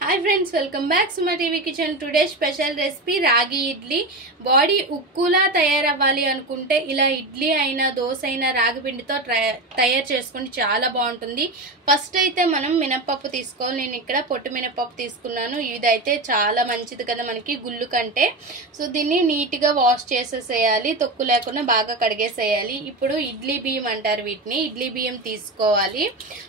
हाय friends, welcome back Suma TV kitchen. Today special recipe ragi idli. Body ఉక్కులా తయారవ్వాలి అనుకుంటే ఇలా ఇడ్లీ అయినా దోశ అయినా రాగి పిండితో తయారు చేసుకొని చాలా బాగుంటుంది। ఫస్ట్ అయితే మనం మినపప్పు తీసుకోవాలి। నేను ఇక్కడ పొట్టు మినపప్పు తీసుకున్నాను। ఇదైతే చాలా మంచిది కదా మనకి గుళ్ళు కంటే। సో దీన్ని నీట్ గా వాష్ చేసేసేయాలి, తొక్కు లేకుండా బాగా కడిగేసేయాలి। ఇప్పుడు ఇడ్లీ బియ్యం అంటారు వీటిని, ఇడ్లీ బియ్యం తీసుకోవాలి।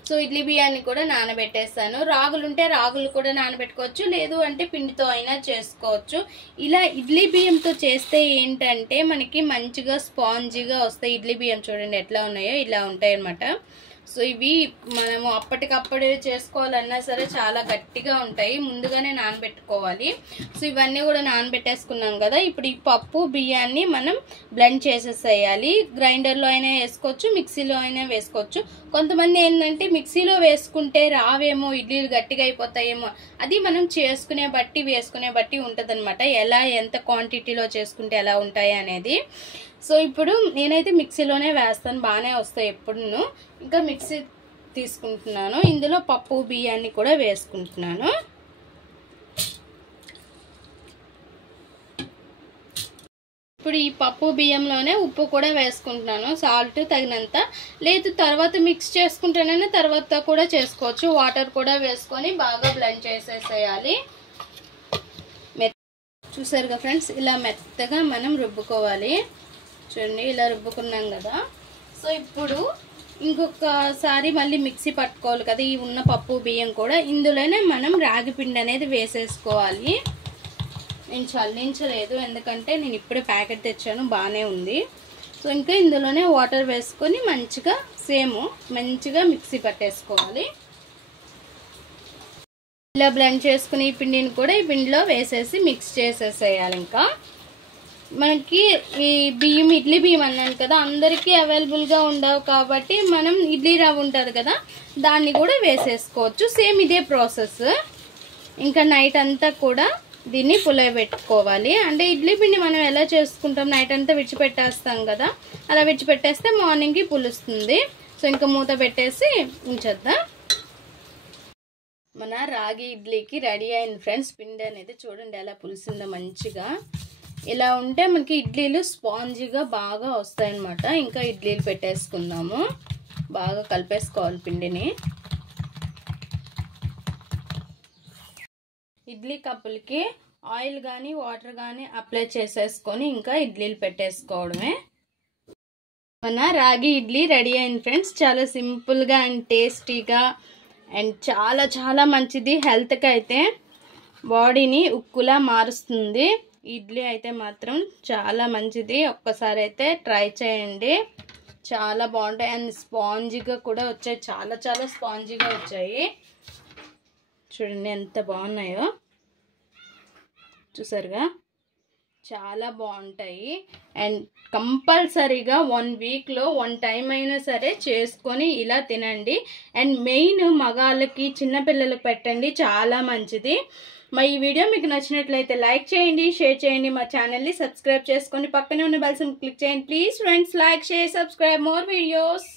సో ఇడ్లీ బియ్యాన్ని కూడా నానబెట్టేస్తాను। రాగులు ఉంటే రాగులు కూడా నానబెట్టుకోవచ్చు, లేదు అంటే పిండితో అయినా చేసుకోవచ్చు। ఇలా ఇడ్లీ బియ్యంతో చేస్తే ఏంటంటే మనకి మంచిగా స్పాంజీగా వస్తాయి। ఇడ్లీ బియ్యం చూడండి ఎట్లా ఉన్నాయో, ఇలా ఉంటాయి అన్నమాట। సో ఇవి మనము అప్పటికప్పుడే చేసుకోవాలన్నా సరే చాలా గట్టిగా ఉంటాయి, ముందుగానే నానబెట్టుకోవాలి। సో ఇవన్నీ కూడా నానబెట్టేసుకున్నాం కదా। ఇప్పుడు ఈ పప్పు బియ్యాన్ని మనం బ్లెండ్ చేసేసేయాలి। గ్రైండర్లో అయినా వేసుకోవచ్చు, మిక్సీలో అయినా వేసుకోవచ్చు। కొంతమంది ఏంటంటే మిక్సీలో వేసుకుంటే రావేమో, ఇడ్లీలు గట్టిగా అయిపోతాయేమో, అది మనం చేసుకునే బట్టి వేసుకునే బట్టి ఉంటుంది అనమాట, ఎలా ఎంత క్వాంటిటీలో చేసుకుంటే ఎలా ఉంటాయి అనేది। సో ఇప్పుడు నేనైతే మిక్సీలోనే వేస్తాను, బాగానే వస్తాయి ఎప్పుడును। ఇంకా మిక్సీ తీసుకుంటున్నాను, ఇందులో పప్పు బియ్యాన్ని కూడా వేసుకుంటున్నాను। ఇప్పుడు ఈ పప్పు బియ్యంలోనే ఉప్పు కూడా వేసుకుంటున్నాను, సాల్ట్ తగినంత, లేదు తర్వాత మిక్స్ చేసుకుంటేనే తర్వాత కూడా చేసుకోవచ్చు। వాటర్ కూడా వేసుకొని బాగా బ్లెండ్ చేసేసేయాలి। చూసారుగా ఫ్రెండ్స్, ఇలా మెత్తగా మనం రుబ్బుకోవాలి। చూడండి ఇలా రుబ్బుకున్నాం కదా। సో ఇప్పుడు ఇంకొకసారి మళ్ళీ మిక్సీ పట్టుకోవాలి కదా, ఈ ఉన్న పప్పు బియ్యం కూడా ఇందులోనే మనం రాగి పిండి అనేది వేసేసుకోవాలి। నేను చల్లించలేదు ఎందుకంటే నేను ఇప్పుడే ప్యాకెట్ తెచ్చాను, బాగానే ఉంది। సో ఇంకా ఇందులోనే వాటర్ వేసుకొని మంచిగా మిక్సీ పట్టేసుకోవాలి। ఇలా బ్లెండ్ చేసుకుని ఈ పిండిని కూడా ఈ పిండిలో వేసేసి మిక్స్ చేసేసేయాలి। ఇంకా మనకి ఈ బియ్యం ఇడ్లీ బియ్యం అన్నాను కదా, అందరికీ అవైలబుల్గా ఉండవు కాబట్టి మనం ఇడ్లీ రవ్వ ఉంటుంది కదా, దాన్ని కూడా వేసేసుకోవచ్చు। సేమ్ ఇదే ప్రాసెస్। ఇంకా నైట్ అంతా కూడా దీన్ని పులియబెట్టుకోవాలి। అంటే ఇడ్లీ పిండి మనం ఎలా చేసుకుంటాం, నైట్ అంతా విడిచిపెట్టేస్తాం కదా, అలా విడిచిపెట్టేస్తే మార్నింగ్కి పులుస్తుంది। సో ఇంకా మూత పెట్టేసి ఉంచేద్దాం। మన రాగి ఇడ్లీకి రెడీ అయింది ఫ్రెండ్స్। పిండి అనేది చూడండి ఎలా పులిసిందో మంచిగా, ఇలా ఉంటే మనకి ఇడ్లీలు స్పాంజీగా బాగా వస్తాయన్నమాట। ఇంకా ఇడ్లీలు పెట్టేసుకుందాము, బాగా కలిపేసుకోవాలి పిండిని। ఇడ్లీ కప్పులకి ఆయిల్ కానీ వాటర్ కానీ అప్లై చేసేసుకొని ఇంకా ఇడ్లీలు పెట్టేసుకోవడమే। మన రాగి ఇడ్లీ రెడీ అయింది ఫ్రెండ్స్, చాలా సింపుల్గా అండ్ టేస్టీగా అండ్ చాలా చాలా మంచిది హెల్త్కి అయితే, బాడీని ఉక్కులా మారుస్తుంది। ఇడ్లీ అయితే మాత్రం చాలా మంచిది, ఒక్కసారి అయితే ట్రై చేయండి, చాలా బాగుంటాయి అండ్ స్పాంజీగా కూడా వచ్చాయి, చాలా చాలా స్పాంజీగా వచ్చాయి। చూడండి ఎంత బాగున్నాయో, చూసారుగా చాలా బాగుంటాయి। అండ్ కంపల్సరీగా 1 వీక్లో 1 టైం అయినా సరే చేసుకొని ఇలా తినండి। అండ్ మెయిన్ మగాళ్ళకి చిన్నపిల్లలకు పెట్టండి, చాలా మంచిది। మా ఈ వీడియో మీకు నచ్చినట్లయితే లైక్ చేయండి, షేర్ చేయండి, మా ఛానల్ని సబ్స్క్రైబ్ చేసుకొని పక్కనే ఉన్న బెల్ సింబల్ క్లిక్ చేయండి please friends. Like share subscribe more videos.